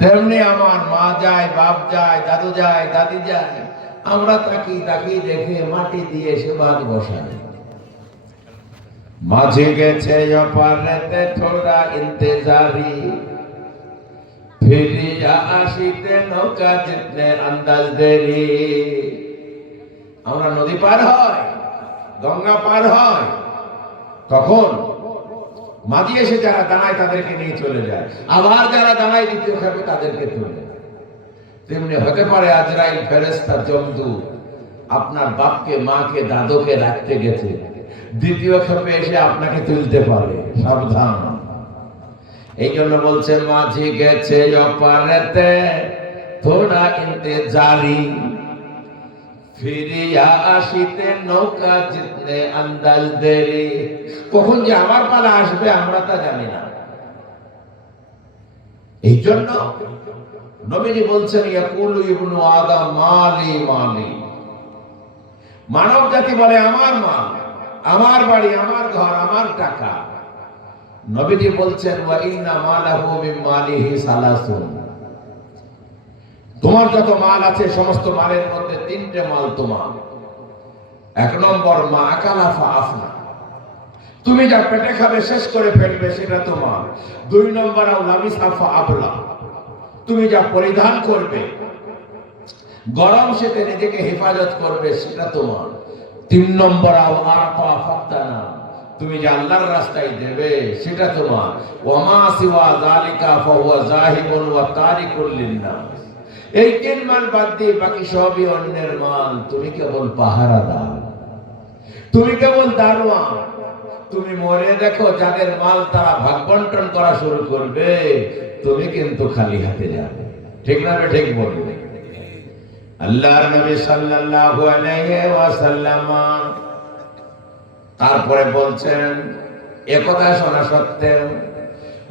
তেমনি আমার মা যায়, বাপ যায়, দাদু যায়, দাদি যায়, আমরা তাকি তাকি দেখে মাটি দিয়ে সে বাদ বসাই। মাঝে গেছে অপারেতে থোড়া ইন্তেজারি, ফিরিয়া আসিতে নৌকা জিতনে আন্দাজ দেরি। আমরা নদী পার হয়, গঙ্গা পার হয়, তখন মাঝি এসে যারা দাঁড়ায় তাদেরকে নিয়ে চলে যায়, আবার যারা দাঁড়ায় দ্বিতীয় খাবে তাদেরকে তুলে। তেমনি হতে পারে আজরাইল ফেরেশতা জমদু আপনার বাপকে, মাকে, দাদুকে রাখতে গেছে, দ্বিতীয় খেপে এসে আপনাকে তুলতে পারে, সাবধান। এই জন্য বলছে মাঝি গেছে অপারেতে থোড়া ইন্তেজারি, ফিরিয়া আসিতে নৌকা জিতনে আন্দাজ দেরি। কখন যে আমার পালা আসবে আমরা তা জানি না। এই জন্য নবীজি বলছেন ইয়াকুলু ইবনু আদম মালি মালি, মানব জাতি বলে আমার মাল, আমার বাড়ি, আমার ঘর, আমার টাকা। নবীজি বলছেন ওয়া ইন্না মালাহু মিন মালিহি সালাসুন, তোমার যত মাল আছে সমস্ত মালের মধ্যে তিনটে মাল তোমার। এক নম্বর মা আকালা ফা আফনা, তুমি যা পেটে খাবে শেষ করে ফেলবে সেটা তোমার। দুই নম্বর আও লামিসা ফা আবলা, তুমি যা পরিধান করবে, গরম শীতে নিজেকে হেফাজত করবে সেটা তোমার। তিন নম্বর আও আতা ফাতানা, তুমি যে আল্লাহর রাস্তায় দেবে সেটা তোমার। ওয়ামা সিওয়া যালিকা ফাহুয়া যাহিবুন ওয়া তারিকুল লিন্নাস, এই তিন মাল বাদ দিয়ে বাকি সবই অন্যের মাল। তুমি কেবল পাহারাদার, তুমি কেবল দারোয়ান। তুমি মরে দেখো যাদের মাল তারা ভাগ বন্টন করা শুরু করবে, তুমি কিন্তু খালি হাতে যাবে। ঠিক না? ঠিক বলবে। আল্লাহর নবী সাল্লাল্লাহু আলাইহি ওয়াসাল্লাম তারপরে বলছেন একথা শোনা সত্ত্বেও,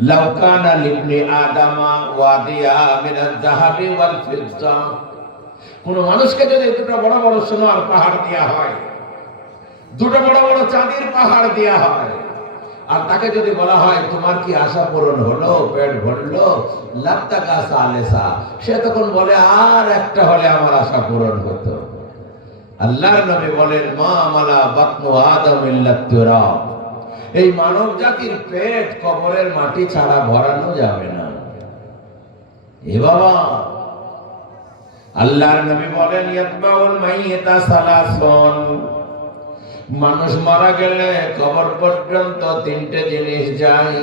লাউ কানা লিবনি আদামা ওয়াদিয়া মিনাজ যাহাবি ওয়াল ফিদ্দা, কোন মানুষকে যদি দুটো বড় বড় সোনার পাহাড় দেয়া হয়, দুটো বড় বড় চাঁদির পাহাড় দেয়া হয়, আর তাকে যদি বলা হয় তোমার কি আশা পূরণ হলো, পেট ভরলো, লাত্তাকা সালেসা, সে তখন বলে আর একটা হলে আমার আশা পূরণ হতো। আল্লাহর নবী বলেন মা মালা বাতনু আদম ইল্লা তুরাব, এই মানব জাতির পেট কবরের মাটি ছাড়া ভরানো যাবে না। এ বাবা, আল্লাহর নবী বলেন ইয়াতবাউল মাইয়িতা সালাসুন, মানুষ মারা গেলে কবর পর্যন্ত তিনটে জিনিস যায়।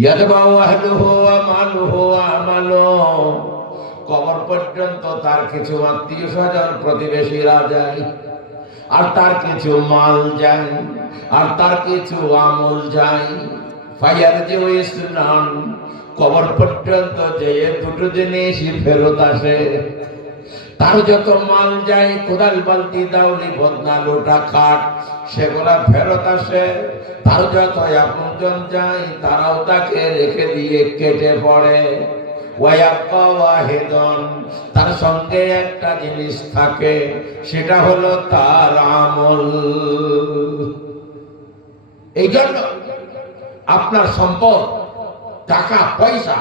ইয়াতবাউ আহলুহু ওয়া মালুহু ওয়া আমালুহু, কবর পর্যন্ত তার কিছু আত্মীয় স্বজন প্রতিবেশীরা যায়, আর তার কিছু মাল যায়, আর তার কিছু আমল যায়। ফায়ারজিউ ইসনান, কবর পর্যন্ত যে দুটো জিনিস ফেরত আসে। তার যত মাল যায়, কোদাল বালতি দাউলি বদনা লোটা খাট, সেগুলা ফেরত আসে। তার যত আপনজন যায় তারাও তাকে রেখে দিয়ে কেটে পড়ে। ওয়ায়াবকা ওয়াহিদুন, তার সঙ্গে একটা জিনিস থাকে, সেটা হলো তার আমল। এই জন্য আপনার সম্পদ, টাকা পয়সা,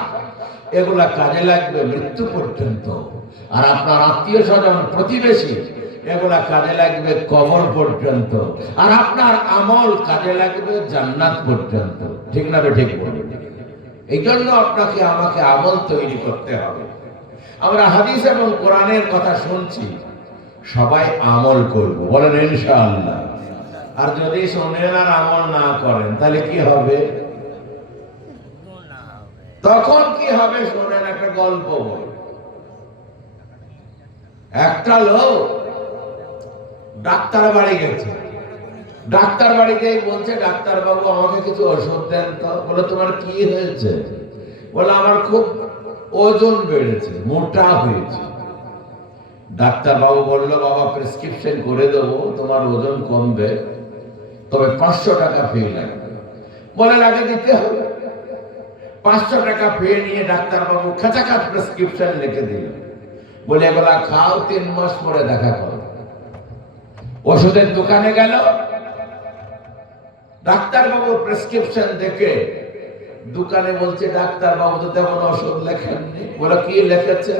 এগুলা কাজে লাগবে মৃত্যু পর্যন্ত। আর আপনার আত্মীয় স্বজন প্রতিবেশী, এগুলা কাজে লাগবে কবর পর্যন্ত। আর আপনার আমল কাজে লাগবে জান্নাত পর্যন্ত। ঠিক না? ঠিক বলুন। এই জন্য আপনাকে আমাকে আমল তৈরি করতে হবে। আমরা হাদিস এবং কোরআনের কথা শুনছি, সবাই আমল করব, বলেন ইনশাআল্লাহ। আর যদি শোনেন আর আমল না করেন তাহলে কি হবে? তখন কি হবে শোনেন, একটা গল্প বল। একটা লোক ডাক্তার বাড়ি গেছে, ডাক্তার বাড়িতে বলছে ডাক্তার বাবু আমাকে কিছু ওষুধ দেন তো। বলে তোমার কি হয়েছে? বলে আমার খুব ওজন বেড়েছে, মোটা হয়েছে। ডাক্তার বাবু বললো বাবা প্রেসক্রিপশন করে দেবো, তোমার ওজন কমবে, তবে 500 টাকা ফি লাগবে। বলে আগে দিতে হবে। 500 টাকা ফি নিয়ে ডাক্তার বাবু খাঁচাখাচ প্রেসক্রিপশন লিখে দিল। বলে এগুলা খাও, 3 মাস পরে দেখা করো। ওষুধের দোকানে গেল, ডাক্তার বাবু প্রেসক্রিপশন দেখে দোকানে বলছে ডাক্তার বাবু তো তেমন ওষুধ লেখেননি। বলে কি লিখেছে?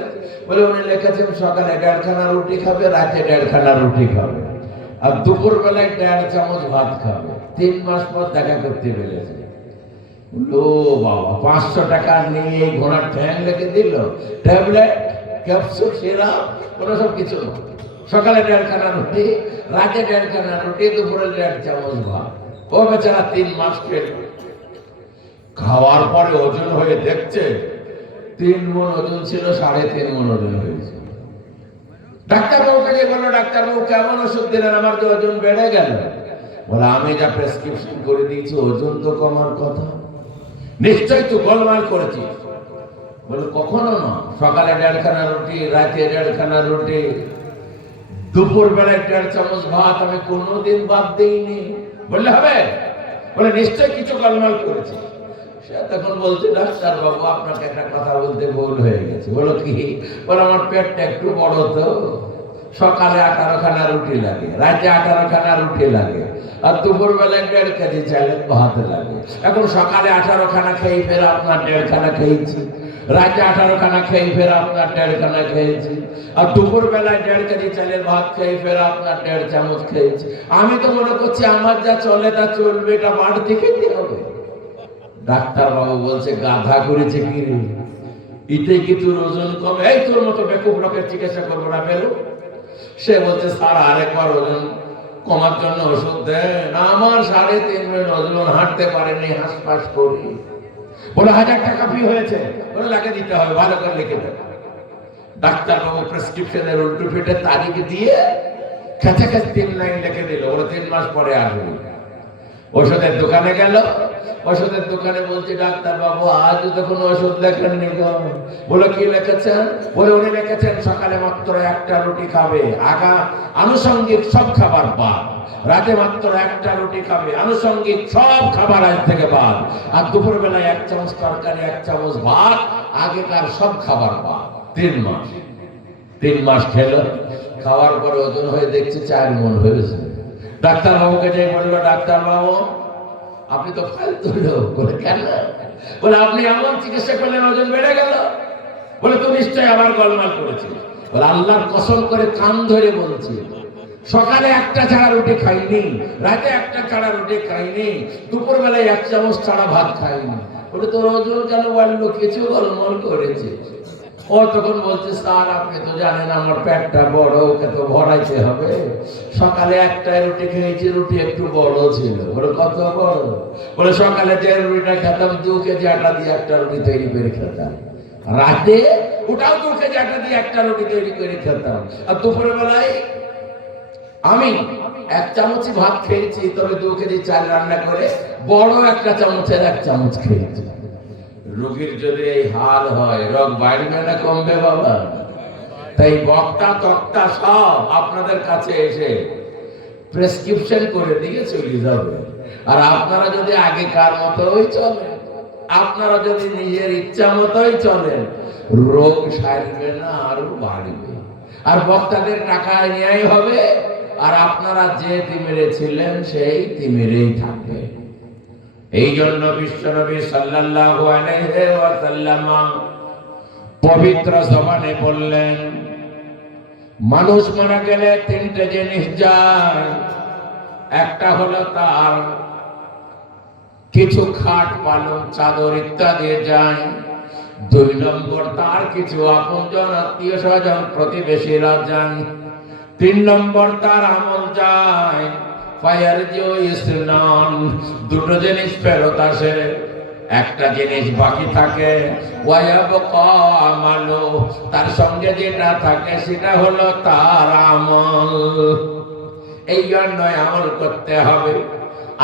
বলে উনি লিখেছেন সকালে 1.5 খানা রুটি খাবে, রাতে 1.5 খানা রুটি খাবে, আর দুপুর বেলায় 1.5 চামচ ভাত খাবে। 3 মাস পর দেখা করতে পেরেছে। ও বাবা, 500 টাকা নিয়ে ঘোড়ার ঠ্যাং লিখে দিল, ট্যাবলেট, ক্যাপসুল, সিরাপ, কোনো সব কিছু। সকালে 1.5 খানা রুটি, রাতে 1.5 খানা রুটি, দুপুরে 1.5 চামচ ভাত। ও বেচারা 3 মাস খেল। খাওয়ার পরে ওজন হয়ে দেখছে 3 মণ ওজন ছিল, 3.5 মণ ওজন হয়েছে। ডাক্তারবাবুকে যে বললো, ডাক্তারবাবু কেমন ওষুধ দিলেন, আমার তো ওজন বেড়ে গেল। বলে আমি যা প্রেসক্রিপশন করে দিয়েছি ওজন তো কমার কথা, নিশ্চয়ই তুই গোলমাল করেছিস। বলে কখনো না, সকালে 1.5 খানা রুটি, রাতে 1.5 খানা রুটি, দুপুর বেলায় 1.5 চামচ ভাত আমি কোনোদিন বাদ দিইনি। বললে হবে? বলে নিশ্চয়ই কিছু গোলমাল করেছি। সে তখন বলছে, ডাক্তার বাবু আপনাকে একটা কথা বলতে ভুল হয়ে গেছে। বলো কি? বলে আমার পেটটা একটু বড় তো, সকালে 18 খানা রুটি লাগে, রাতে 18 খানা রুটি লাগে, আর দুপুর বেলায় 1.5 কেজি চালের ভাত লাগে। এখন সকালে 18 খানা খেয়ে ফের আপনার 1.5 খানা খেয়েছি, রাতে 18 খানা খেয়ে ফের আপনার 1.5 খানা খেয়েছি, আর দুপুর বেলায় 1.5 কেজি চালের ভাত খেয়ে ফের আপনার 1.5 চামচ খেয়েছি। আমি তো মনে করছি আমার যা চলে তা চলবে, এটা বাড়তি খেতে হবে। ডাক্তার বাবু বলছে, গাধা করেছে কি রে, এতে কি তোর ওজন কমে? এই তোর মতো বেকুব লোকের চিকিৎসা করবো না, বেরো। সে বলছে, স্যার আরেকবার ওজন কমার জন্য ওষুধ দেন। আমার 3.5 মণ ওজন, হাঁটতে পারেনি, হাঁসফাঁস করি। বলে 1000 টাকা ফি হয়েছে, বলে লাগে দিতে হবে, ভালো করে লিখে দেন। ডাক্তার বাবু প্রেসক্রিপশনের উল্টো পিঠে তারিখ দিয়ে কাছাকাছি 3 লাইন লিখে দিল। ওরা 3 মাস পরে আসবে। ওষুধের দোকানে গেল, ওষুধের দোকানে বলছে, ডাক্তার বাবু আজ তো কোনো ওষুধ লেখেননি। বলে কি লিখেছেন? বলে উনি লিখেছেন সকালে মাত্র 1টা রুটি খাবে, আনুষঙ্গিক সব খাবার বাদ। রাতে মাত্র 1টা রুটি খাবে, আনুষঙ্গিক সব খাবার আজ থেকে বাদ। আর দুপুর বেলায় 1 চামচ তরকারি, 1 চামচ ভাত, আগেকার সব খাবার বাদ। 3 মাস খেল। খাওয়ার পরে ওজন হয়ে দেখছে 4 মণ হয়েছে। ডাক্তার বাবুকে যে বললো, ডাক্তার বাবু আপনি তো ফালতু লোক। বলে কেন? বলে আপনি এমন চিকিৎসা করলেন ওজন বেড়ে গেল। বলে তুই নিশ্চয়ই আবার গোলমাল করেছিস। বলে আল্লাহর কসম করে কান ধরে বলছি, সকালে 1টা ছাড়া রুটি খাইনি, রাতে 1টা ছাড়া রুটি খাইনি, দুপুর বেলায় 1 চামচ ছাড়া ভাত খাইনি। বলে তোর ওজন কেন বাড়লো? কিছু গোলমাল করেছে। ও তখন বলছে, স্যার আপনি তো জানেন আমার পেটটা বড়, ওকে তো ভরাইতে হবে। সকালে 1টায় রুটি খেয়েছি, রুটি একটু বড় ছিল। বলে কত বড়? বলে সকালে যে রুটিটা খেতাম 2 কেজি আটা দিয়ে 1টা রুটি তৈরি করে খেতাম, রাতে ওটাও 2 কেজি আটা দিয়ে 1টা রুটি তৈরি করে খেতাম, আর দুপুর বেলায় আমি 1 চামচই ভাত খেয়েছি, তবে 2 কেজি চাল রান্না করে বড় 1টা চামচের 1 চামচ খেয়েছি। রোগীর যদি এই হাল হয়, রোগ বাড়বে না কমবে বাবা? তাই বক্তা তক্তা সব আপনাদের কাছে এসে প্রেসক্রিপশন করে দিয়ে চলে যাবে। আর আপনারা যদি আগেকার মতোই চলেন, আপনারা যদি নিজের ইচ্ছা মতোই চলেন, রোগ সারবে না, আরো বাড়বে। আর বক্তাদের টাকা নেওয়াই হবে, আর আপনারা যে তিমিরে ছিলেন সেই তিমিরেই থাকবে। এই জন্য বিশ্বনবী সাল্লাল্লাহু আলাইহি ওয়াসাল্লাম পবিত্র জবানে বললেন, মানুষ মারা গেলে 3টে জিনিস যায়। একটা হলো তার কিছু খাট পালং চাদর ইত্যাদি যায়। 2 নম্বর তার কিছু আপনজন আত্মীয় স্বজন প্রতিবেশীরা যায়। 3 নম্বর তার আমল যায়। দুটো জিনিস ফেরত আসে, একটা জিনিস বাকি থাকে, তার সঙ্গে যেটা থাকে সেটা হলো তার আমল। এই জন্যই আমল করতে হবে।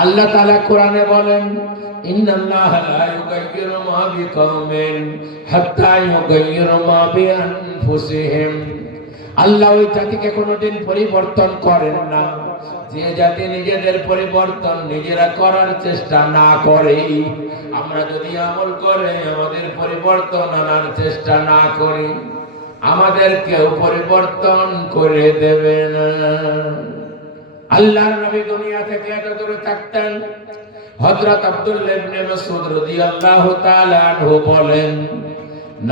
আল্লাহ তাআলা কোরআনে বলেন, ইন্নাল্লাহা লা ইউগাইয়িরু মা বিকওমিন হাত্তা ইউগাইয়িরু মা বিআনফুসিহিম। আল্লাহ ওই জাতিকে কোনোদিন পরিবর্তন করেন না যে জাতি নিজেদের পরিবর্তন নিজেরা করার চেষ্টা না করে। আমরা যদি আমল করে আমাদের পরিবর্তন আনার চেষ্টা না করি, আমাদের কেউ পরিবর্তন করে দেবে না। আল্লাহর নবী দুনিয়া থেকে এত দূরে থাকতেন, হযরত আব্দুল্লাহ ইবনে মাসউদ রাদিয়াল্লাহু তাআলা আনহু বলেন,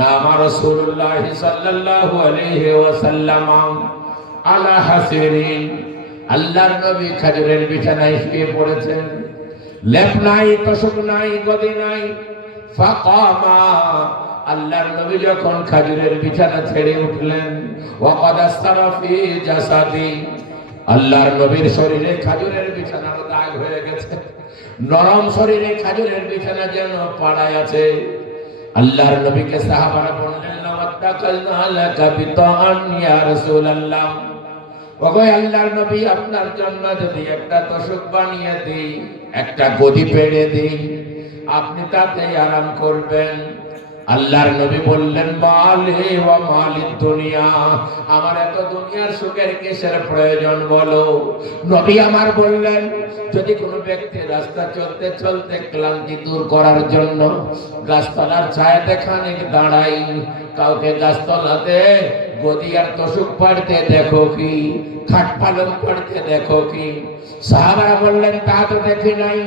নামা রাসূলুল্লাহ সাল্লাল্লাহু আলাইহি ওয়াসাল্লাম আলা হাসিরিন, আল্লাহর নবী খেজুরের বিছানায় শুয়ে পড়েছেন, লেপ নাই, তোশক নাই, গদি নাই। ফাকামা, আল্লাহর নবী যখন খেজুরের বিছানা ছেড়ে উঠলেন, ওয়াকাদ আসতারা ফি জাসাদি, আল্লাহর নবীর শরীরে খেজুরের বিছানার দাগ হয়ে গেছে, নরম শরীরে খেজুরের বিছানা যেন পাড়ায় আছে। আল্লাহর নবীকে সাহাবারা বললেন, লামাত্তাকালনা লাকা বিতাআন ইয়া রাসূলুল্লাহ, ওগো আল্লাহর নবী, আপনার জন্য যদি একটা তোশক বানিয়ে দিই, একটা গদি পেড়ে দিই, আপনি তাতে আরাম করবেন। আল্লাহর নবী বললেন, মালি ওয়া মালিদ দুনিয়া, আমার এত দুনিয়ার সুখের কিসের প্রয়োজন বলো। নবী আমার বললেন, যদি কোনো ব্যক্তি রাস্তা চলতে চলতে ক্লান্তি দূর করার জন্য গাছতলার ছায়াতে খানিক দাঁড়াই, কাউকে গাছতলাতে গদি আর তোশক পাড়তে দেখো কি, খাট পালং পাড়তে দেখো কি? সাহাবারা বললেন, তা তো দেখি নাই।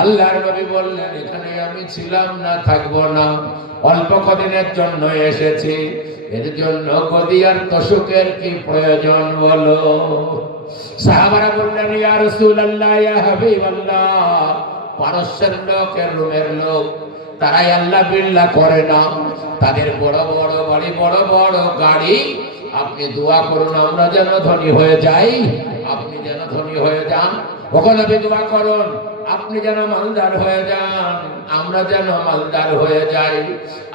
আল্লাহর নবী বললেন, এখানে আমি ছিলাম না, থাকবো না, অল্প কদিনের জন্য এসেছি, এর জন্য গদি আর তোশকের কি প্রয়োজন বলো। সাহাবারা বললেন, ইয়া রাসূলুল্লাহ, ইয়া হাবিবাল্লাহ, পারস্যের লোক, রোমের লোক, তারাই আল্লাহ বিল্লাহ করে না, তাদের বড় বড় বাড়ি, বড় বড় গাড়ি। আপনি দোয়া করুন আমরা যেন ধনী হয়ে যাই, আপনি যেন ধনী হয়ে যান। ওখানে দোয়া করুন আপনি যেন মালদার হয়ে যান, আমরা যেন মালদার হয়ে যাই।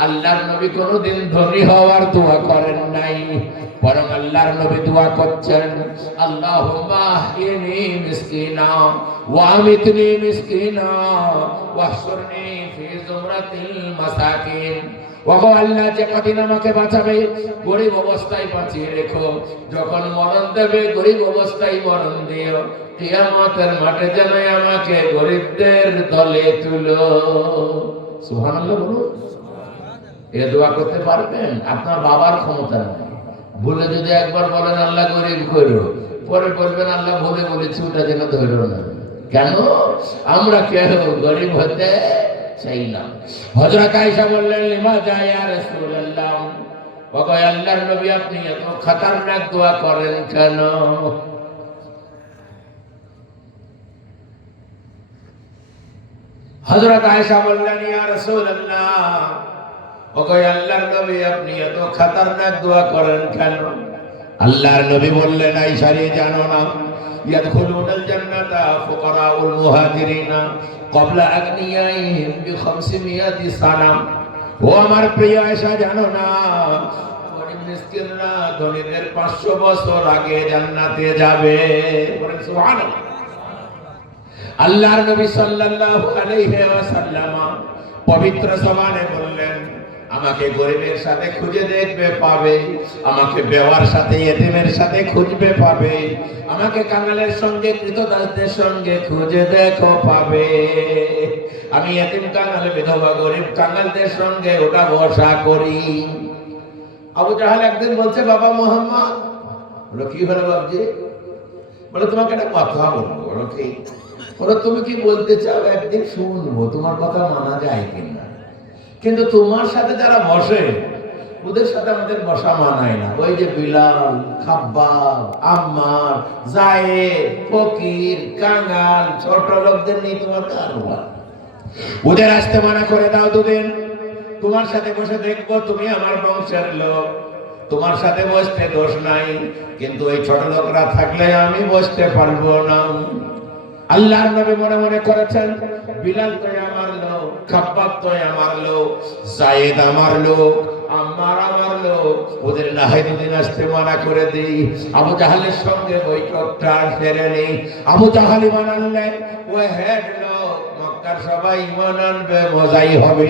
আল্লাহর নবী কোনোদিন ধনী হওয়ার দোয়া করেন নাই, বরং আল্লাহর নবী দোয়া করছেন, আল্লাহুম্মা আহইনি মিসকিনা ওয়া আমিতনি মিসকিনা ওয়াহশুরনি ফি যুমরাতিল মাসাকিন। ওগো আল্লাহ, যে কদিন আমাকে বাঁচাবে গরিব অবস্থায় বাঁচিয়ে রেখো, যখন মরণ দেবে গরিব অবস্থায় মরণ দিও, কিয়ামতের মাঠে যেন আমাকে গরিবদের দলে তুলো। সুবহানাল্লাহ বলুন। এ দোয়া করতে পারবেন? আপনার বাবার ক্ষমতা নেই, ভুলে যদি একবার বলেন আল্লাহ গরিব করো, পরে বলবেন আল্লাহ ভুলে বলেছি, ওটা যেন ধরো না। কেন? আমরা কেউ গরিব হতে চাই না। হযরত আয়েশা বললেন, লিমাযা ইয়া রাসূলুল্লাহ, ওগো আল্লাহর নবী, আপনি এত খতরনাক দোয়া করেন কেন? হযরত আয়েশা বললেন, ইয়া রাসূলুল্লাহ, ওগো আল্লাহর নবী, আপনি এত খতরনাক দোয়া করেন কেন? আল্লাহর নবী বললেন, আয়েশা রে, জানো না, ইয়াদখুলুনাল জান্নাতা ফুকারাউল মুহাজিরিনা ক্বাবলা আগনিয়াইহিম বি500 সানা। ও আমার প্রিয় আয়েশা, জানো না, গরিব মিসকিনরা ধনীদের 500 বছর আগে জান্নাতে যাবে। বলেন সুবহানাল্লাহ। আল্লাহর নবী সাল্লাল্লাহু আলাইহি ওয়াসাল্লাম পবিত্র জবানে বললেন, আমাকে গরিবের সাথে খুঁজে দেখবে পাবে, আমাকে বেওয়ার সাথে এতিমের সাথে খুঁজবে পাবে, আমাকে কাঙালের সঙ্গে কৃতদাসদের সঙ্গে খুঁজে দেখো পাবে। আমি এতিম কাঙাল বিধবা গরিব কাঙালদের সঙ্গে ওটা বসা করি। আবু জাহেল একদিন বলছে, বাবা মুহাম্মদ। বলো, কি হলো বাবজি? বলে, তোমাকে একটা কথা বলবো। বলো, কি? বলো, তুমি কি বলতে চাও একদিন শুনবো, তোমার কথা মানা যায় কিনা। কিন্তু তোমার সাথে যারা বসে ওদের সাথে আমাদের বসা মানায় না। ওই যে বিলাল, খাব্বাব, আম্মার, যায়েদ, ফকির, কাঙাল, ছোট লোকদের নিয়ে তোমার কারবার। ওদের আসতে মানা করে দাও দুদিন। তোমার সাথে বসে দেখবো তুমি আমার বংশের লোক, তোমার সাথে বসতে দোষ নাই, কিন্তু ওই ছোট লোকরা থাকলে আমি বসতে পারবো না। আল্লাহর নবী মনে মনে করেছেন, বিলাল তো আমার লোক, খাব্বাব তো আমার লোক, যায়েদ আমার লোক, আম্মার আমার লোক, ওদের না হয় দুদিন আসতে মানা করে দিই। আবু জাহেলের সঙ্গে বৈঠকটা সেরে নেই। আবু জাহেল ঈমান আনলেন, ও হেড লোক, মক্কার সবাই ঈমান আনবে, মজাই হবে।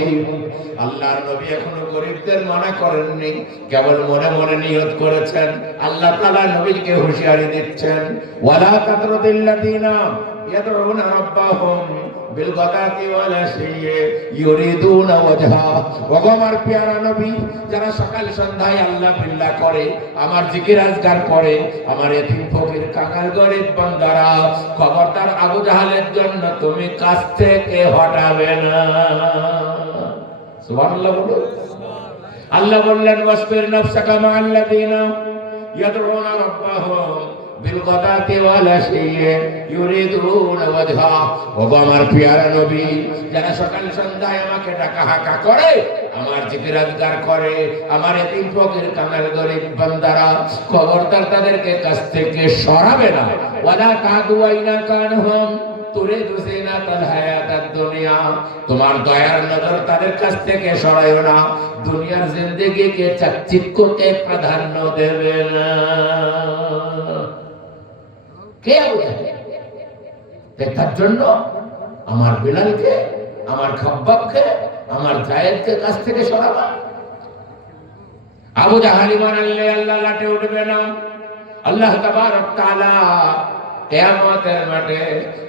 আল্লাহর নবী এখনো গরিবদের মানা করেননি, কেবল মনে মনে নিয়ত করেছেন। আল্লাহ তাআলা নবীকে হুঁশিয়ারি দিচ্ছেন, ওয়ালা তাতরুদিল্লাযিনা ইয়াদউনা রাব্বাহুম বিলগাদাতি ওয়াল আশিয়্যি ইউরিদুনা ওয়াজহা। ওগো আমার প্যারা নবী, যারা সকাল সন্ধ্যায় আল্লাহ বিল্লাহ করে, আমার জিকির আজকার করে, আমার এতিম ফকির কাঙ্গাল গরিব বান্দারা, খবরদার আবু জাহালের জন্য তুমি কাছ থেকে হটাবে না। সুবহানাল্লাহ বলো। আল্লাহ বললেন ওয়াসবির নাফসাকা মা'আল্লাযীনা ইয়াদউনা রাব্বাহুম বিলগাদাতি ওয়াল আশিয়্যি ইউরিদুনা ওয়াজহা। ওগো আমার প্যারা নবী, যারা সকাল সন্ধ্যায় আমাকে ডাকা হাঁকা করে, আমার জিকির আজকার করে, আমার এতিম ফকির কাঙ্গাল গরিব বান্দারা, খবরদার তাদেরকে কাছ থেকে সরাবে না। ওয়ালা তাদু আইনা কানহুম তুরিদু জিনাতাল হায়াতাদ দুনিয়া, তোমার দয়ার নজর তাদের কাছ থেকে সরায়ও না, দুনিয়ার জিন্দেগিকে চাকচিক্যকে প্রাধান্য দেবে না। কে বুঝাবে? তার জন্য আমার বিলালকে, আমার খাব্বাবকে, আমার জায়েদকে কাছ থেকে সরাবা। আবু জাহাল ঈমান আনলে আল্লাহ লাটে উঠবে না। আল্লাহ তাবারক তাআলা কিয়ামতের মাঠে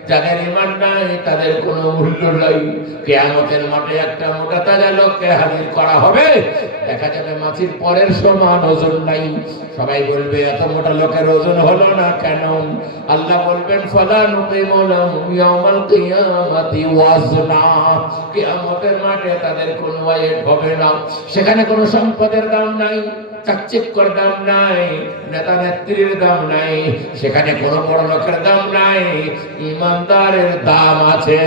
যাদের ঈমান নাই তাদের কোনো মূল্য নাই। কিয়ামতের মাঠে একটা মোটা তাজা লোককে হাজির করা হবে, দেখা যাবে মাছির পরের সমান ওজন নাই। সবাই বলবে এত মোটা লোকের ওজন হলো না কেন? আল্লাহ বলবেন ফালা নুকিমু লাহুম ইয়াওমাল কিয়ামাতি ওয়াজনা। কিয়ামতের মাঠে তাদের কোনো ওয়েট হবে না। সেখানে কোনো সম্পদের দাম নাই, চাকচিক্যের দাম নাই, নেতা নেত্রীর দাম নাই, সেখানে কোনো বড় লোকের দাম নাই, ইমানদারের দাম আছে।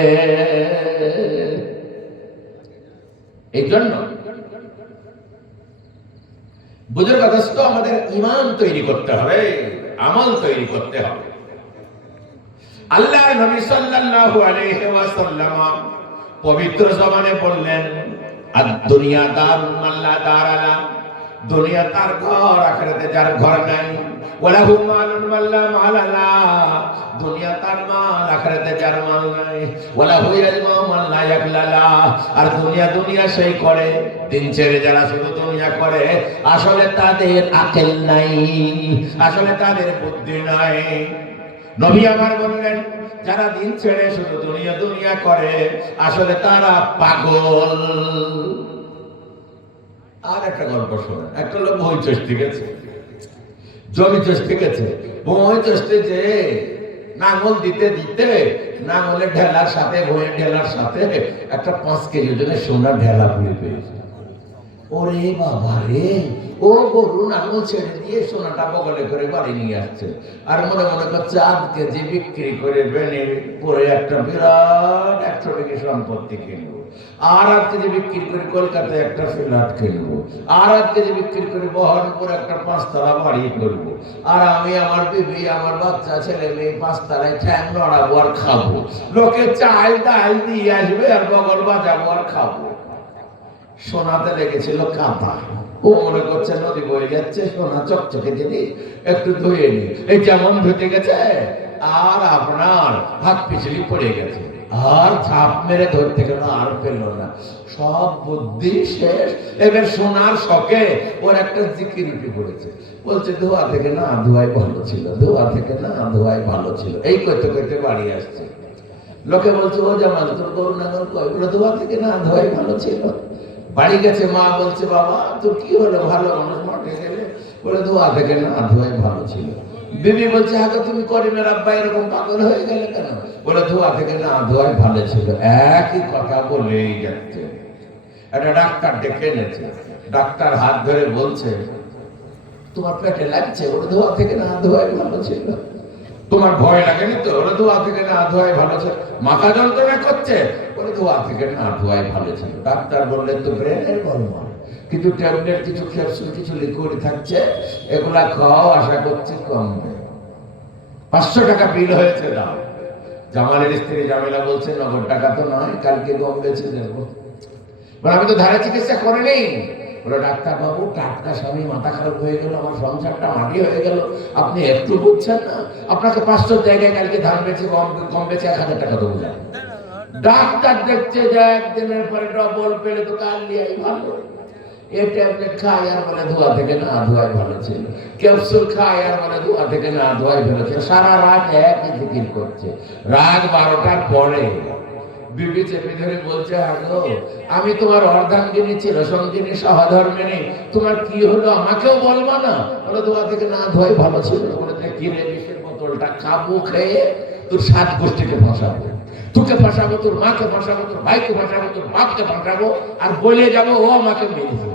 এই জন্য বুজুর্গ দোস্ত, আমাদের ঈমান তৈরি করতে হবে, আমল তৈরি করতে হবে। আল্লাহর নবী সাল্লাল্লাহু আলাইহি ওয়াসাল্লাম পবিত্র জবানে বললেন, আদ-দুনিয়া দারুন মান লা দারা লা, দুনিয়া তার ঘর, আখিরাতে যার ঘর নাই। ওয়ালাহু মালুন মান লা মালা লা, দুনিয়া তার মাল, আখিরাতে যার মাল নাই। ওয়ালাহু ইয়াজমাউ মান লা ইয়াকলা লা, আর দুনিয়া দুনিয়া সেই করে, দিন ছেড়ে যারা শুধু দুনিয়া করে, আসলে তাদের আকল নাই, আসলে তাদের বুদ্ধি নাই। নবী আমার বললেন, যারা দিন ছেড়ে শুধু দুনিয়া দুনিয়া করে, আসলে তারা পাগল। আর একটা গল্প শোনেন। একটা লোক বই চষতে গেছে, জমি চষতে গেছে। বই চষতে যে নাঙল দিতে দিতে নাঙলের ঢেলার সাথে, বইয়ের ঢেলার সাথে একটা 5 কেজি ওজনের সোনার ঢেলা পুড়ে পেয়েছে। ওরে বাবা রে, ও গরু নাঙল ছেড়ে দিয়ে সোনাটা বগলে করে বাড়ি নিয়ে আসছে, আর মনে মনে করছে আজকে যে বিক্রি করে বেনে পরে একটা বিরাট 100 টাকা সম্পত্তি কিনবো, আর আজকে যে বিক্রি করে কলকাতায় একটা ফ্ল্যাট কিনবো, আর আজকে যে বিক্রি করে বহরমপুর একটা 5 তলা বাড়ি করবো, আর আমি আমার বিবি আমার বাচ্চা ছেলে মেয়ে 5 তলায় ঠ্যাং নড়াবো আর খাবো, লোকে চাল ডাল দিয়ে আসবে আর বগল বাজাবো আর খাবো। সোনাতে লেগেছিল কাঁথা, ও মনে করছে নদী বয়ে যাচ্ছে, সোনা চকচকে জিনিস একটু ধুয়ে নি, এই যেমন ধুতে গেছে আর আপনার হাত পিছলি পড়ে গেছে, আর ঝাঁপ মেরে ধরতে গেল, আর পেল না, সব বুদ্ধি শেষ। এবার সোনার শখে ওর একটা জিকির উঠে পড়েছে, বলছে ধোয়া থেকে না ধোয়াই ভালো ছিল, ধোয়া থেকে না ধোয়াই ভালো ছিল। এই কইতে কইতে বাড়ি আসছে, লোকে বলছে ও জামাল তোর গরু নাঙল কই? বলে ধোয়া থেকে না ধোয়াই ভালো ছিল। বাড়ি গেছে, মা বলছে বাবা তোর কি হলো, ভালো মানুষ মাঠে গেলে? বলে ধোয়া থেকে না ধোয়াই ভালো ছিল। বিবি বলছে আগে তুমি করিমের আব্বা এরকম পাগল হয়ে গেলে কেন? বলে ধোয়া থেকে না ধোয়াই ভালো ছিল। একই কথা বলেই যাচ্ছে। একটা ডাক্তার ডেকে এনেছে, ডাক্তার হাত ধরে বলছে তোমার পেটে লাগছে? ওরা ধোয়া থেকে না ধোয়াই ভালো ছিল। তোমার ভয় লাগেনি তো? ওরা ধোয়া থেকে না ধোয়াই ভালো ছিল। মাথা যন্ত্রণা করছে? ওরা ধোয়া থেকে না ধোয়াই ভালো ছিল। ডাক্তার বললেন তো ব্রেনের গড়বড়, কিছু ট্যাবলেট, কিছু ক্যাপসুল, কিছু লিকুইড থাকছে, এগুলা খাও, আশা করছি কমবে। 500 টাকা বিল হয়েছে, দাও। জামালের স্ত্রী জামিলা বলছে নগদ টাকা তো নয়, কালকে গম বেচে দেবো। আমি তো ধারে চিকিৎসা করিনি। বলে ডাক্তার বাবু টাটকা স্বামী মাথা খারাপ হয়ে গেল, আমার সংসারটা মাটি হয়ে গেল, আপনি একটু বুঝছেন না? আপনাকে 500 জায়গায় কালকে ধান বেচে কম বেচে 1000 টাকা দেবো। ডাক্তার দেখছে যে একদিনের পরে ডবল পেলে তো কাল নিয়েই ভালো। এই ট্যাবলেট খাই আর বলে ধোয়া থেকে না ধোয়াই ভালো ছিল, ক্যাপসুল খাই আর বলে ধোয়া থেকে না ধোয়াই ভালো ছিল। সারা রাত একই জিকির করছে। রাত 12টার পরে বিবি চেপে ধরে বলছে, আগো আমি তোমার অর্ধাঙ্গিনী চিরসঙ্গিনী সহধর্মিনী, তোমার কি হলো আমাকেও বলবা না? বলে তোমার থেকে না ধোয় ভালো ছিল। বলে কি রে, বিষের বোতলটা খাবো, খেয়ে তোর 7 গোষ্ঠীকে ফাঁসাবো, তোকে ফাঁসাবো, তোর মাকে ফাঁসাবো, তোর ভাইকে ফাঁসাবো, তোর বাপকে ফাঁসাবো, আর বলে যাবো ও আমাকে মেরেছে।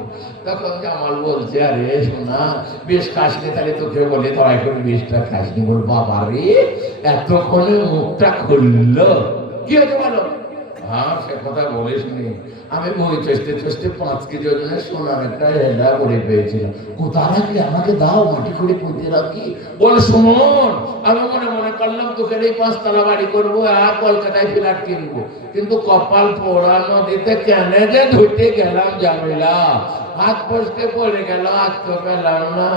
তখন জামাল বলছে, আরে শোনা, বেশ খাসনি, তাহলে তোকে বলে দয়া করে বিষটা খাসনি। বল বাবা রে, এতক্ষণে মুখটা খুললো, কি হতে বলো? হ্যাঁ সে কথা বলিস নি, আমি বই চেষ্টা 5 কেজি ওজনের সোনার একটা হেলা করে পেয়েছিলাম, কোথায় রাখলে আমাকে দাও, মাটি করে পুঁতে রাখি। বলে শুনুন, আমি মনে মনে করলাম তোকে এই 5 তলা বাড়ি করবো আর কলকাতায় ফ্ল্যাট কিনবো, কিন্তু কপাল পোড়া, নদীতে কেনে যে ধুইতে গেলাম জামিলা, হাত ফসকে পড়ে গেল, হাত তো পেলাম না।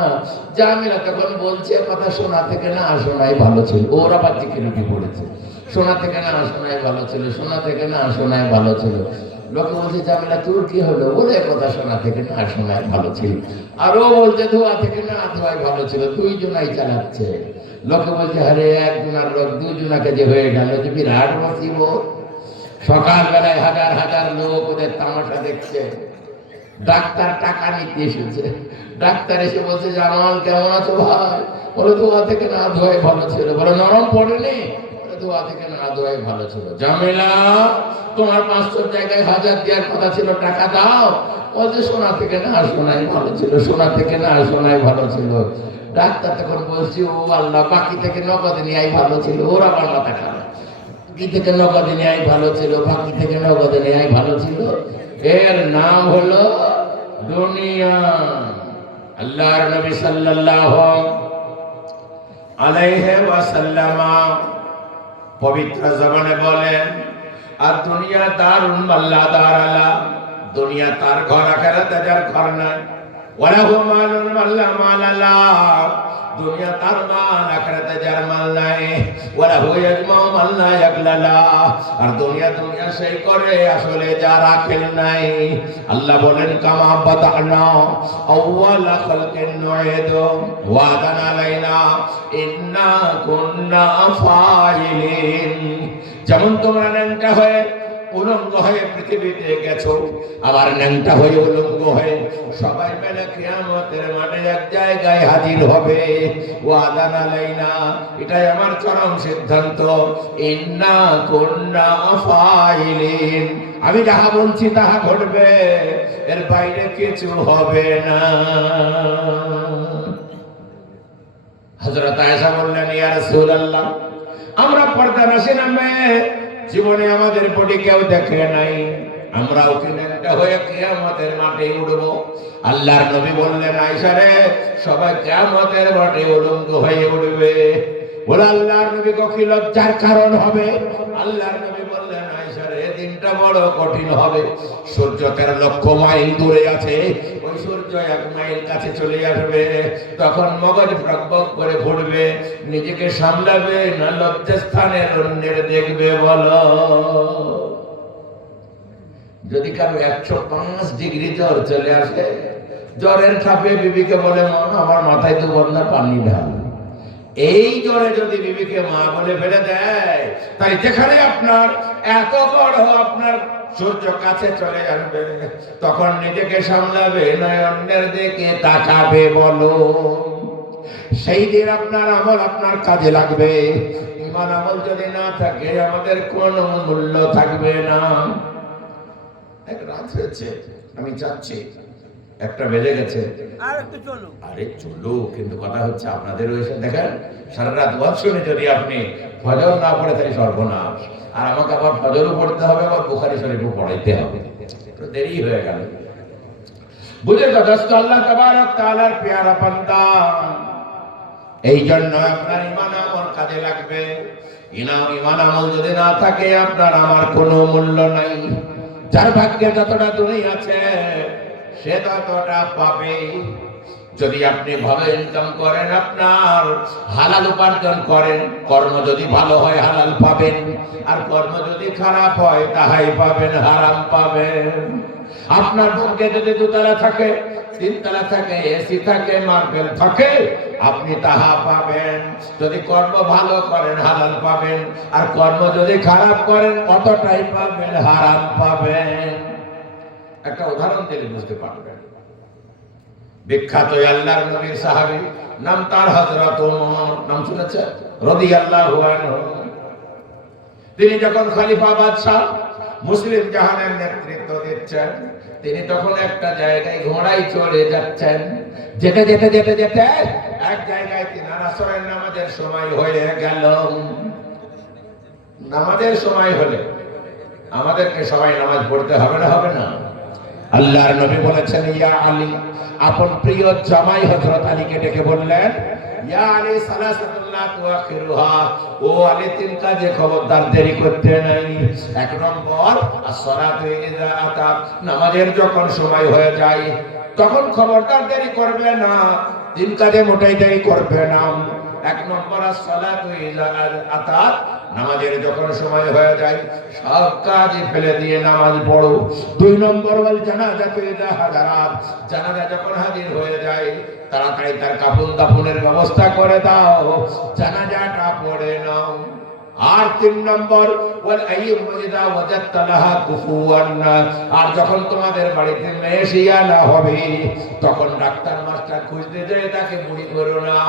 জামিলা তখন বলছে, কথা শোনা থেকে না শোনাই ভালো ছিল। ওরা বাচ্চা কিরুটি পড়েছে, শোনা থেকে না শোনাই ভালো ছিল, শোনা থেকে না শোনাই ভালো ছিল। লোকে বলছে, জামিলা তোর কি হলো? বলে কথা শোনা থেকে না শোনাই ভালো ছিল। আরো বলছে ধোয়া থেকে না ধোয়াই ভালো ছিল। 2 জনাই চালাচ্ছে। লোকে বলছে, আরে 1 জনার লোক 2 জনাকে যে হয়ে গেল, যে বিরাট মুসিবত। সকালবেলায় হাজার হাজার লোক ওদের তামাশা দেখছে। ডাক্তার টাকা নিতে এসেছে, ডাক্তার এসে বলছে, জামাল কেমন আছো ভাই? বলে ধোয়া থেকে না ধোয়াই ভালো ছিল। বলে নরম পড়েনি? ধোয়া থেকে না ধোয়াই ভালো ছিল। জামিলা, তোমার 500 জায়গায় 1000 দেওয়ার কথা ছিল, টাকা দাও। বলছে সোনা থেকে না শোনাই ভালো ছিল, সোনা থেকে না শোনাই ভালো ছিল। ডাক্তার তখন বলছি, ও আল্লাহ, বাকি থেকে নগদে নেওয়াই ভালো ছিল। ওরা আমার মাথা খারাপ, বাকি থেকে নগদে নেওয়াই ভালো ছিল, বাকি থেকে নগদে নেওয়াই ভালো ছিল। এর নাম হলো দুনিয়া। আল্লাহর নবী সাল্লাল্লাহু আলাইহি ওয়াসাল্লাম পবিত্র জবানে বলেন, আর দুনিয়া দারুন মাল্লা দারালা, দুনিয়া তার ঘর, আখিরাতে যার ঘর নাই। ওয়ালাহু মালুন মাল্লা মালালা, দুনিয়া তার মাল, আখিরাতে যার মাল নাই। ওয়ালাহু ইয়াজমাউ মাল্লা ইয়াকলালা, আর দুনিয়া দুনিয়া সেই করে আসলে যার আকেল নাই। আল্লাহ বলেন, কামা বাদানা আউয়ালা খালকিন নুইদু ওয়াদান আলাইনা ইন্না কুন্না ফাইলিন। যেমন তোমরা ন্যাংটা হয়ে উলঙ্গ হয়ে পৃথিবীতে গেছো, আবার ন্যাংটা হয়ে উলঙ্গ হয়ে সবাই মিলে কিয়ামতের মাঠে এক জায়গায় হাজির হবে। ওয়াদান আলাইনা, এটাই আমার চরম সিদ্ধান্ত। ইন্না কুন্না ফাইলিন, আমি যাহা বলছি তাহা ঘটবে, এর বাইরে কিছু হবে না। হযরত আয়েশা বললেন, ইয়া রাসূলুল্লাহ, আমরা পর্দানশীল মেয়ে, জীবনে আমাদের বডি কেউ দেখে নাই, আমরাও কি ন্যাংটা হয়ে কিয়ামতের মাঠে উঠবো? আল্লাহর নবী বললেন, আয়েশা রে, সবাই কিয়ামতের মাঠে উলঙ্গ হয়ে উঠবে। বলে আল্লাহর নবী কি লজ্জার কারণ হবে? আল্লাহর নবী বললেন, আয়েশা রে, দিনটা বড় কঠিন হবে। সূর্য 13 লক্ষ মাইল দূরে আছে, ওই সূর্য 1 মাইল কাছে চলে আসবে, তখন মগজ ফকফক করে ফুটবে। নিজেকে সামলাবে না লজ্জাস্থানের অন্যের দেখবে? বলো। যদি কারো 105 ডিগ্রি জ্বর চলে আসে, জ্বরের চাপে বিবিকে বলে, মা আমার মাথায় 2 বন্যা পানি ঢাল। এই জ্বরে যদি বিবিকে মা বলে ফেলে দেয়, তাই যেখানে আপনার এত বড় আপনার সূর্য কাছে চলে আসবে, তখন নিজেকে সামলাবে না অন্যের দিকে তাকাবে? বলো। সেই দিন আপনার আমল আপনার কাজে লাগবে। ঈমান আমল যদি না থাকে, আমাদের কোনো মূল্য থাকবে না। এক রাত হয়েছে, আমি যাচ্ছি, 1টা বেজে গেছে। আরে চলো, কিন্তু কথা হচ্ছে আপনাদের এসে দেখেন, সারা রাত ওয়াজ শুনে যদি আপনি ফজর না পড়ে, তাই সর্বনাশ। আর আমাকে আবার ফজরও পড়তে হবে, আবার বুখারী শরীফও পড়াইতে হবে, তো দেরি হয়ে গেল। বুঝে তো দোস্ত, আল্লাহ তাবারক তাআলার পেয়ারা বান্দা, এই জন্য আপনার ঈমান আমল কাজে লাগবে। ঈমান আমল যদি না থাকে, আপনার আমার কোনো মূল্য নাই। যার ভাগ্যে যতটা দুনিয়া আছে, সে ততটা পাবে। যদি আপনি ভালো ইনকাম করেন, আপনার হালাল উপার্জন করেন, কর্ম যদি ভালো হয় হালাল পাবেন, আর কর্ম যদি খারাপ হয় তাহাই পাবেন, হারাম পাবেন। আপনার বুকে যদি দোতলা থাকে, তিনতলা থাকে, এসি থাকে, মার্বেল থাকে, আপনি তাহা পাবেন। যদি কর্ম ভালো করেন হালাল পাবেন, আর কর্ম যদি খারাপ করেন অতটাই পাবেন, হারাম পাবেন। একটা উদাহরণ দিলে বুঝতে পারবেন। বিখ্যাত আল্লাহর নবীর সাহাবী, নাম তার হযরত ওমর, নাম শুনেছেন? রাদিয়াল্লাহু আনহু। তিনি যখন খলিফা বাদশাহ মুসলিম জাহানের নেতৃত্ব দিচ্ছেন, তিনি তখন একটা জায়গায় ঘোড়ায় চড়ে যাচ্ছেন। যেতে যেতে যেতে যেতে এক জায়গায় তিনার আসরের নামাজের সময় হয়ে গেল। নামাজের সময় হলে আমাদেরকে সবাই নামাজ পড়তে হবে না, হবে না? আল্লাহর নবী বলেছেন, ইয়া আলী, আপন প্রিয় জামাই হযরত আলীকে ডেকে বললেন, ইয়া আলী সালাসাতুল্লাহ তুআখিরুহা, ও আলী তিন কাজে খবরদার দেরি করতে নাই। এক নম্বর, as-সালাতু ইযা আতা, নামাজের যখন সময় হয়ে যায় তখন খবরদার দেরি করবে না, তিন কাজে মোটেই দেরি করবে না। এক নম্বর, as-সালাতু ইযা আতা, নামাজের যখন সময় হয়ে যায় সব কাজ ফেলে দিয়ে নামাজ পড়ো। দুই নম্বর, ওয়াল জানাজাতু ইযা হাজারাত, জানাজা যখন হাজির হয়ে যায় তাড়াতাড়ি তার কাফন দাফনের ব্যবস্থা করে দাও, জানাজাটা পড়ে নাও। আর তিন নম্বর, ওয়াল আইয়ুম ইযা ওয়াজাদতা লাহা কুফুয়ান, আর যখন তোমাদের বাড়িতে মেয়ে শিয়ালা হবে তখন ডাক্তার মাস্টার খুঁজতে যায় তাকে বুড়ি করো না,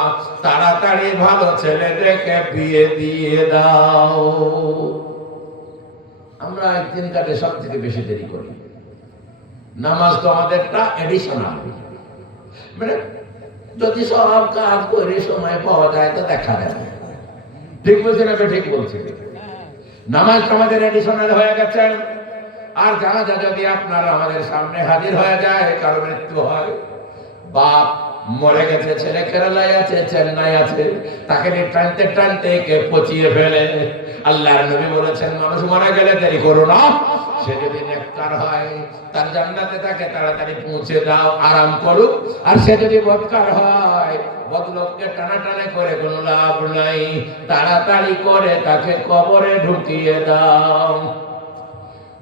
তাড়াতাড়ি ভালো ছেলে দেখে বিয়ে দিয়ে দাও। আমরা এই তিন কাজে সব থেকে বেশি দেরি করি। নামাজ তো আমাদেরটা এডিশনাল, মানে যদি সব কাজ করে সময় পাওয়া যায় তো দেখা যায়। ঠিক বলছি না? ঠিক বলছি। নামাজ আমাদের এডিশনাল হয়ে গেছে। আর জানাজা যদি আপনার আমাদের সামনে হাজির হয়ে যায়, কারো মৃত্যু হয়, বাপ মরে গেছে, ছেলে কেরালায় আছে, চেন্নাই আছে, তাকে টানতে টানতে কে পচিয়ে ফেলে। আল্লাহর নবী বলেছেন, মানুষ মারা গেলে দেরি করো না, সে যদি নেককার হয় তার জান্নাতে তাকে তাড়াতাড়ি পৌঁছে দাও, আরাম করুক। আর সে যদি বদকার হয়, বদলোককে টানাটানি করে কোনো লাভ নাই, তাড়াতাড়ি করে তাকে কবরে ঢুকিয়ে দাও।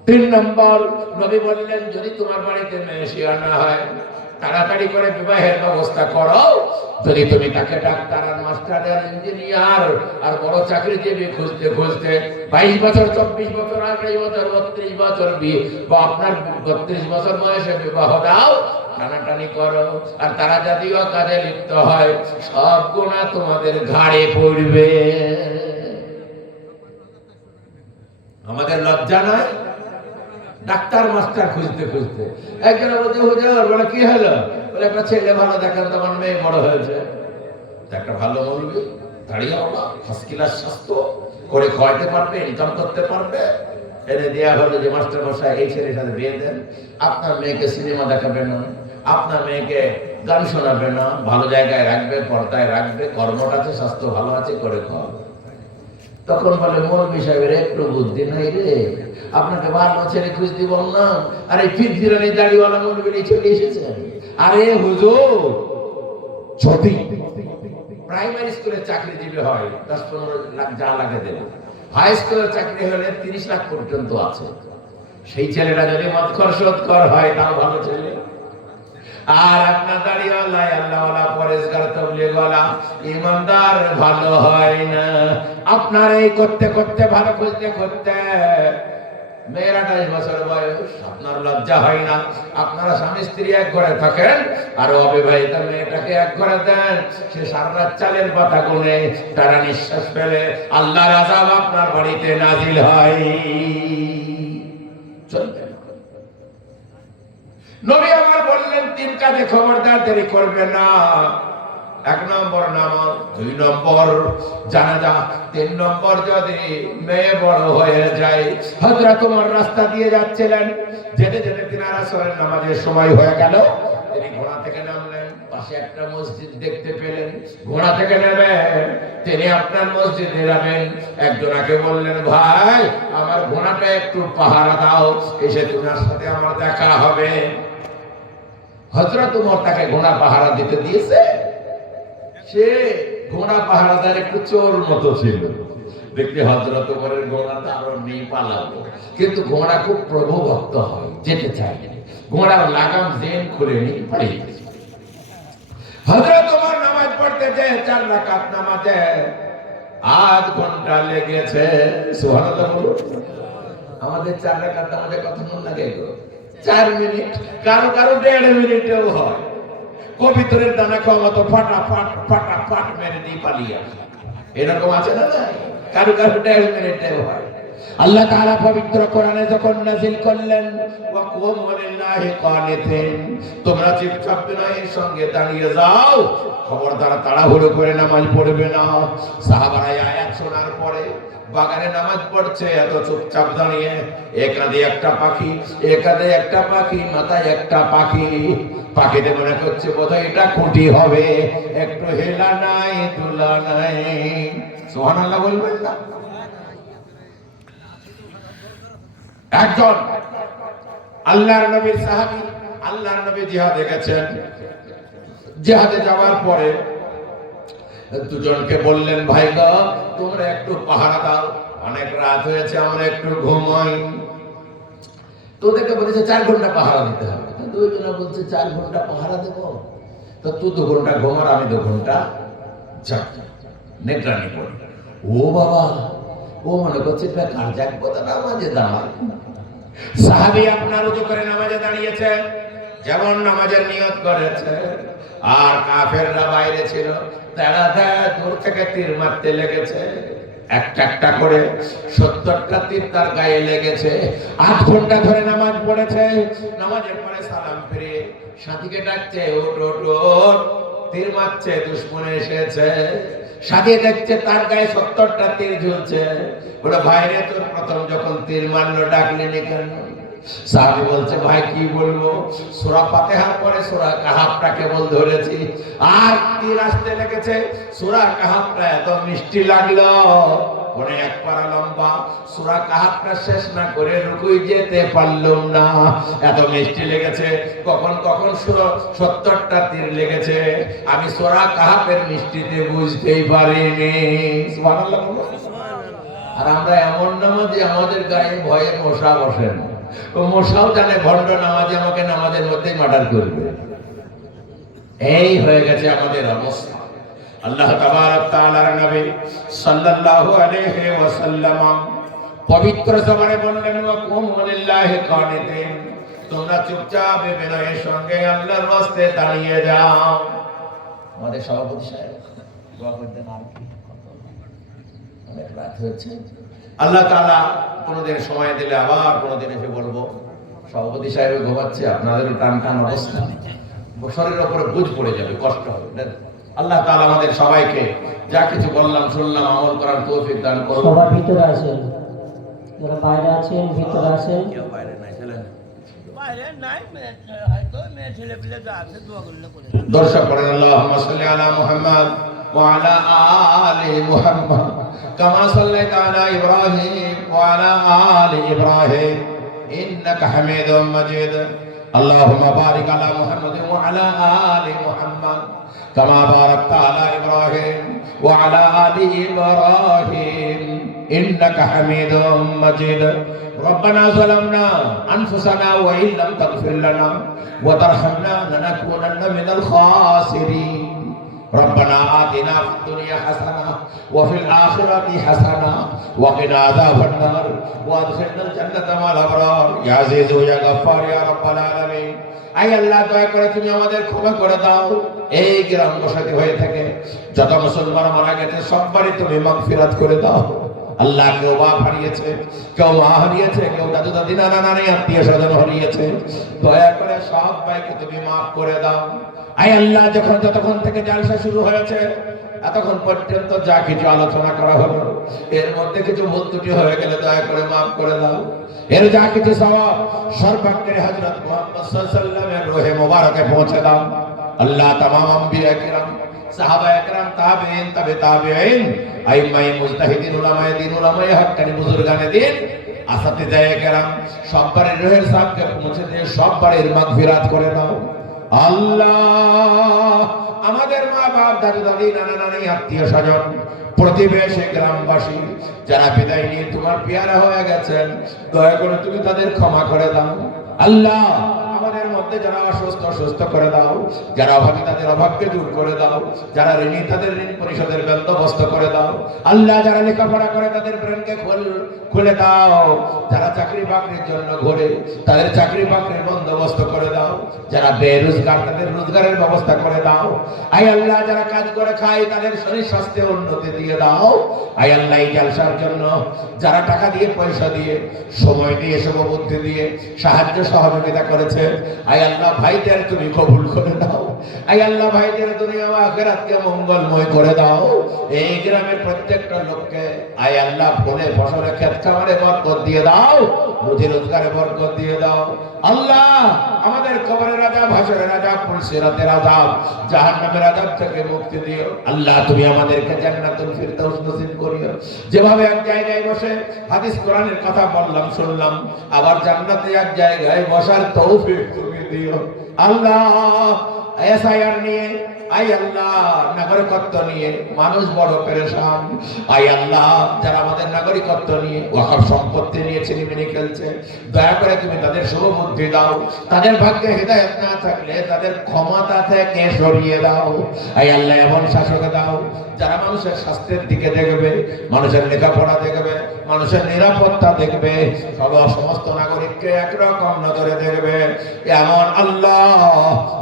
তিন নম্বর, নবী বললেন, যদি তোমার বাড়িতে মেয়ে শিয়ানা হয় তাড়াতাড়ি করে বিবাহের ব্যবস্থা করো। যদি তুমি তাকে ডাক্তার আর মাস্টার আর ইঞ্জিনিয়ার আর বড় চাকরিজীবী খুঁজতে খুঁজতে 22 বছর, 24 বছর, 28 বছর, 32 বছর বা আপনার 32 বছর বয়সে বিবাহ দাও, টানাটানি করো, আর তারা জাতীয় কাজে লিপ্ত হয়, সব গুনাহ তোমাদের ঘাড়ে পড়বে। আমাদের লজ্জা নয়? ডাক্তার মাস্টার খুঁজতে খুঁজতে একজন বলতে হুজুর, বলে কি হলো? বলে একটা ছেলে ভালো দেখেন, তোমার মেয়ে বড় হয়েছে, একটা ভালো মৌলবি, দাঁড়িয়ে হলো, ফার্স্ট ক্লাস স্বাস্থ্য করে খাওয়াতে পারবে, ইনকাম করতে পারবে, এনে দেওয়া হলো যে মাস্টার মশাই এই ছেলের সাথে বিয়ে দেন, আপনার মেয়েকে সিনেমা দেখাবে না, আপনার মেয়েকে গান শোনাবে না, ভালো জায়গায় রাখবে, পর্দায় রাখবে, কর্মটা আছে, স্বাস্থ্য ভালো আছে, করে খাওয়াবে। তখন বলে, মৌলবি সাহেবের একটু বুদ্ধি নাই রে, আপনাকে ভালো ছেলে খুঁজ দিব না, আর এই ফিরফিরানি দাড়িওয়ালা মৌলবি চলে এসেছে। আরে হুজুর, যদি প্রাইমারি স্কুলের চাকরিজীবী হয় 10-15 লাখ যা লাগে দেবে, হাই স্কুলের চাকরি হলে 30 লাখ পর্যন্ত আছে, সেই ছেলেটা যদি মদখর সৎকর হয় তাও ভালো ছেলে। আর আপনার দাড়িওয়ালা, আল্লাহওয়ালা, পরেশগার, তাবলীগওয়ালা, ইমানদার ভালো হয় না। আপনার এই করতে করতে, ভালো খুঁজতে খুঁজতে মেয়েরা 28 বছর বয়স, আপনার লজ্জা হয় না? আপনারা স্বামী স্ত্রী এক ঘরে থাকেন, আর অবিবাহিত মেয়েটাকে এক ঘরে দেন, সে সারা রাত চালের পাতা গুনে তারা নিঃশ্বাস ফেলে, আল্লাহর আযাব আপনার বাড়িতে নাজিল হয়। চলবে না। নবী আমার বললেন, তিন কাজে খবরদার দেরি করবে না। এক নম্বর নামাজ, দুই নম্বর জানাজা, তিন নম্বর যদি মেয়ে বড় হয়ে যায়। হযরত ওমর রাস্তা দিয়ে যাচ্ছিলেন, যেতে যেতে তিনার আসরের নামাজের সময় হয়ে গেল, তিনি ঘোড়া থেকে নামলেন, পাশে একটা মসজিদ দেখতে পেলেন, ঘোড়া থেকে নেমে তিনি আপনার মসজিদে যাবেন। একজনাকে বললেন, ভাই আমার ঘোড়াটা একটু পাহারা দাও, এসে তোমার সাথে আমার দেখা হবে। হযরত ওমর তাকে ঘোড়া পাহারা দিতে দিয়েছে। সে ঘোড়া পাহারাদার একটু চোর মতো ছিল, দেখলে হযরত ওমরের ঘোড়াটা আরো নেই পালাবো, কিন্তু ঘোড়া খুব প্রভুভক্ত হয়, যেতে চায়। ঘোড়ার লাগাম জেন খুলে নিয়ে পালিয়ে গেছে। হযরত ওমর নামাজ পড়তে যায়, 4 রাকাত নামাজে 8 ঘন্টা লেগেছে। সুবহানাল্লাহ বলো। আমাদের 4 রাকাত নামাজে কতক্ষণ লাগে গো? 4 মিনিট, কারো কারো 1.5 মিনিটেও হয়। কবিতরের দানা খাওয়া মতো ফাটাফাট মেরে দিয়ে পালিয়ে আসে, এরকম আছে না? কারো কারো 1.5 মিনিটেও হয়। আল্লাহ তাআলা পবিত্র কোরআনে যখন নাযিল করলেন, ওয়া কুমু লিল্লাহি কানিতিন, তোমরা চুপচাপ বিনয়ের সঙ্গে দাঁড়িয়ে যাও, খবরদার তাড়াহুড়ো করে নামাজ পড়বে না। সাহাবারা এই আয়াত শোনার পরে বাগানে নামাজ পড়ছে, এত চুপচাপ দাঁড়িয়ে, একাদে একটা পাখি, একাদে একটা পাখি, মাথায় একটা পাখি, পাখিতে মনে করছে বোধহয় এটা খুঁটি হবে, একটু হেলা নাই দুলা নাই। সুবহানাল্লাহ বলবেন না? একজন আল্লাহর নবীর সাহাবী, আল্লাহর নবী জিহাদে গেছেন। জিহাদে যাওয়ার পরে দুজনকে বললেন, ভাই গো তোমরা একটু পাহারা দাও, অনেক রাত হয়েছে, আমরা একটু ঘুমাই। তোদেরকে বলেছে 4 ঘন্টা পাহারা দিতে হবে। দুইজনে বলছে 4 ঘন্টা পাহারা দেবো, তো তুই 2 ঘন্টা ঘুমার, আমি 2 ঘন্টা যাক নেটরানি করি। ও বাবা, ও মনে করছে কার জাগবো, নামাজে দাঁড়ায়। সাহাবী আপনার উজু করে নামাজে দাঁড়িয়েছে, যেমন নামাজের নিয়ত করেছে, আর কাফেররা বাইরে ছিল, তারা দূর থেকে তীর মারতে লেগেছে, একটা একটা করে 70টা তীর তার গায়ে লেগেছে। 8 ঘন্টা ধরে নামাজ পড়েছে। নামাজের পরে সালাম ফিরে সাথীকে ডাকছে, ওঠ ওঠ ওঠ, তীর মারছে, দুশমন এসেছে। সাথী দেখছে তার গায়ে 70টা তীর ঝুলছে। ওরা ভাইরে, তোর প্রথম যখন তীর মারলো ডাকলেনি কেন? সাহাবী বলছে, ভাই কি বলবো, সূরা ফাতিহার পরে সূরা কাহাফটা কেবল ধরেছি, আর তীর আসতে লেগেছে। সূরা কাহাফটা এত মিষ্টি লাগলো, কোনে 1 পারা লম্বা, সূরা কাহাফটা শেষ না করে রুকুই যেতে পারলাম না, এত মিষ্টি লেগেছে। কখন কখন 70টা তীর লেগেছে, আমি সূরা কাহাফের মিষ্টিতে বুঝতেই পারিনি। সুবহানাল্লাহ। আর আমরা এমন নামাজি, আমাদের গায়ে ভয়ে মশা বসেন, ও মশাও জানে ভণ্ড নামাজি আমাকে নামাজের মধ্যেই মার্ডার করবে। এই হয়ে গেছে আমাদের অবস্থা। আল্লাহ তাবারক তাআলার নবী সাল্লাল্লাহু আলাইহি ওয়াসাল্লাম পবিত্র জবানে বললেন, ওয়া কুমু লিল্লাহি কানিতিন, তোমরা চুপচাপ বিনয়ের সঙ্গে আল্লাহর রাস্তে দাঁড়িয়ে যাও। আমাদের সভাপতি সাহেব দোয়া করতেন, আর কি অনেক রাত হয়েছে। আল্লাহ তাআলা কোনদিন সময় দিলে আবার কোনদিন এসে বলবো। সভাপতি সাহেব ঘুমাচ্ছে, আপনাদেরও টান টান অবস্থা, শরীরের উপরে বুঝ পড়ে যাবে, কষ্ট হবে। আল্লাহ তাআলা আমাদের সবাইকে যা কিছু বললাম শুনলাম আমল করার তৌফিক দান করুন। সবার ভিতরে আছেন, যারা বাইরে আছেন ভিতরে আছেন। কেউ বাইরে নাই, ছিলেন বাইরে নাই, হয়তো মেয়ে ছেলে পিলে যা আছে দোয়া করলে করে। দর্শক পড়েন, আল্লাহুম্মা সাল্লি আলা মুহাম্মদ ওয়া আলা আলি মুহাম্মদ কামা সাল্লাইতা আলা ইব্রাহিম ওয়া আলা আলি ইব্রাহিম ইন্নাকা হামিদুম মাজিদ। আল্লাহুম্মা বারিক আলা মুহাম্মদ ওয়া আলা আলি মুহাম্মদ কামা বারাকতা আলা ইব্রাহিম ওয়া আলা আলি ইব্রাহিম ইন্নাকা হামিদুম মাজিদ। ربنا ظلمنا أنفسنا وإن لم تغفر لنا وترحمنا لنكونن من الخاسرين. ربنا آتنا في الدنيا حسنة وفي الآخرة حسنة وقنا عذاب النار وادخلنا الجنة مع الأبرار يا عزيز يا غفار يا رب العالمين. আই আল্লাহ, দয়া করে তুমি আমাদের ক্ষমা করে দাও। এই গ্রাম বসতি হয়ে থাকে যত মুসলমান মারা গেছে সববারই তুমি মাগফিরাত করে দাও। আল্লাহ, কেউ বাপ হারিয়েছে, কেউ মা হারিয়েছে, কেউ দাদু দাদি নানা নানি আত্মীয় স্বজন হারিয়েছে, দয়া করে সব ভাইকে তুমি মাফ করে দাও। আই আল্লাহ, যতক্ষণ থেকে জালসা শুরু হয়েছে এতক্ষণ পর্যন্ত যা কিছু আলোচনা করা হলো, এর মধ্যে কিছু ভুল ত্রুটি হয়ে গেলে দয়া করে মাফ করে দাও। এর যা কিছু সওয়াব সর্বাগ্রে হযরত মুহাম্মদ সাল্লাল্লাহু আলাইহি ওয়াসাল্লামের রূহে মুবারকে পৌঁছে দাও। আল্লাহ, तमाम আম্বিয়া কিরাম, সাহাবায়ে কিরাম, তাবেঈন, তাবে তাবেঈন, আইম্মায়ে মুজতাহিদিন, উলামায়ে দ্বীন, উলামায়ে হক্কানি, বুজুর্গানে দ্বীন, আসাতিজায়ে কিরাম, সববারের রূহের সাথে পৌঁছে দিয়ে সববারের মাগফিরাত করে দাও। আল্লাহ, আমাদের আমাদের মা বাপ, দাদু দাদি, নানা নানি, আত্মীয় স্বজন, প্রতিবেশী, গ্রামবাসী যারা বিদায় নিয়ে তোমার পেয়ারা হয়ে গেছেন, দয়া করে তুমি তাদের ক্ষমা করে দাও আল্লাহ। আমাদের মধ্যে যারা অসুস্থ সুস্থ করে দাও, যারা অভাবী তাদের অভাবকে দূর করে দাও, যারা ঋণী তাদের ঋণ পরিশোধের বন্দোবস্ত করে দাও আল্লাহ। যারা লেখাপড়া করে তাদের ব্রেনকে খুলে দাও, যারা চাকরি বাকরির জন্য ঘোরে তাদের চাকরি বাকরির বন্দোবস্ত করে দাও, যারা বেরোজগার তাদের রোজগারের ব্যবস্থা করে দাও আয় আল্লাহ। যারা কাজ করে খায় তাদের শরীর স্বাস্থ্যে উন্নতি দিয়ে দাও আয় আল্লাহ। এই জলসার জন্য যারা টাকা দিয়ে, পয়সা দিয়ে, সময় দিয়ে, শুভবুদ্ধি দিয়ে সাহায্য সহযোগিতা করেছে আয় আল্লাহ, ভাইদের তুমি কবুল করে দাও আয় আল্লাহ। ভাইদের দুনিয়া ও আখিরাতকে মঙ্গলময় করে দাও। এই গ্রামের প্রত্যেকটা লোককে আয় আল্লাহ ফলে ফসলে ক্ষেত খামারে বরকত দিয়ে দাও, রুজি রোজগারে বরকত দিয়ে দাও আল্লাহ। আমাদের কবরের আযাব, হাশরের আযাব, পুলসিরাতের আযাব, জাহান্নামের আযাব থেকে মুক্তি দিও আল্লাহ। তুমি আমাদেরকে জান্নাতুল ফিরদাউস নসিব করিও। যেভাবে এক জায়গায় বসে হাদিস কোরআনের কথা বললাম, শুনলাম, আবার জান্নাতে এক জায়গায় বসার তৌফিক তুমি দিও আল্লাহ। এসআইআর নিয়ে আয় আল্লাহ, নাগরিকত্ব নিয়ে মানুষ বড় পেরেশান আয় আল্লাহ। যারা আমাদের নাগরিকত্ব নিয়ে, ওয়াকফ সম্পত্তি নিয়ে ছিনিমিনি খেলছে, দয়া করে তুমি তাদের শুভবুদ্ধি দাও। তাদের ভাগ্যে হিদায়াত না থাকলে তাদের ক্ষমতা থেকে সরিয়ে দাও আয় আল্লাহ। এমন শাসক দাও যারা মানুষের স্বাস্থ্যের দিকে দেখবে, মানুষের লেখাপড়া দেখবে, মানুষের নিরাপত্তা দেখবে, সমস্ত নাগরিককে একরকম নজরে দেখবে এমন আল্লাহ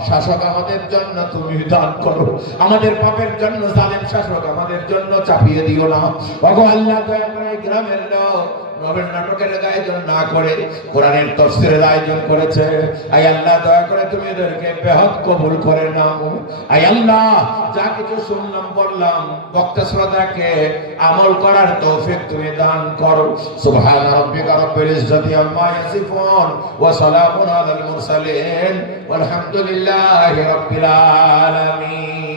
শাসক আমাদের জন্য তুমি দান করো। আমাদের পাপের জন্য জালেম শাসক আমাদের জন্য চাপিয়ে দিও না ওগো আল্লাহ। দয়া করে গ্রামের লোক নবেল নাটকের আয়োজন না করে কোরআনের তাফসীরের আয়োজন করেছে আয় আল্লাহ, দয়া করে তুমি এদেরকে বেহদ কবুল করে নাও আয় আল্লাহ। যা কিছু শুনলাম বললাম, বক্তা শ্রোতাকে আমল করার তৌফিক তুমি দান করো। সুবহান রাব্বিকা রাব্বিল ইজ্জাতি আম্মা ইয়াসিফুন ওয়া সালামুন আলাল মুরসালিন ওয়ালহামদুলিল্লাহি রাব্বিল আলামিন।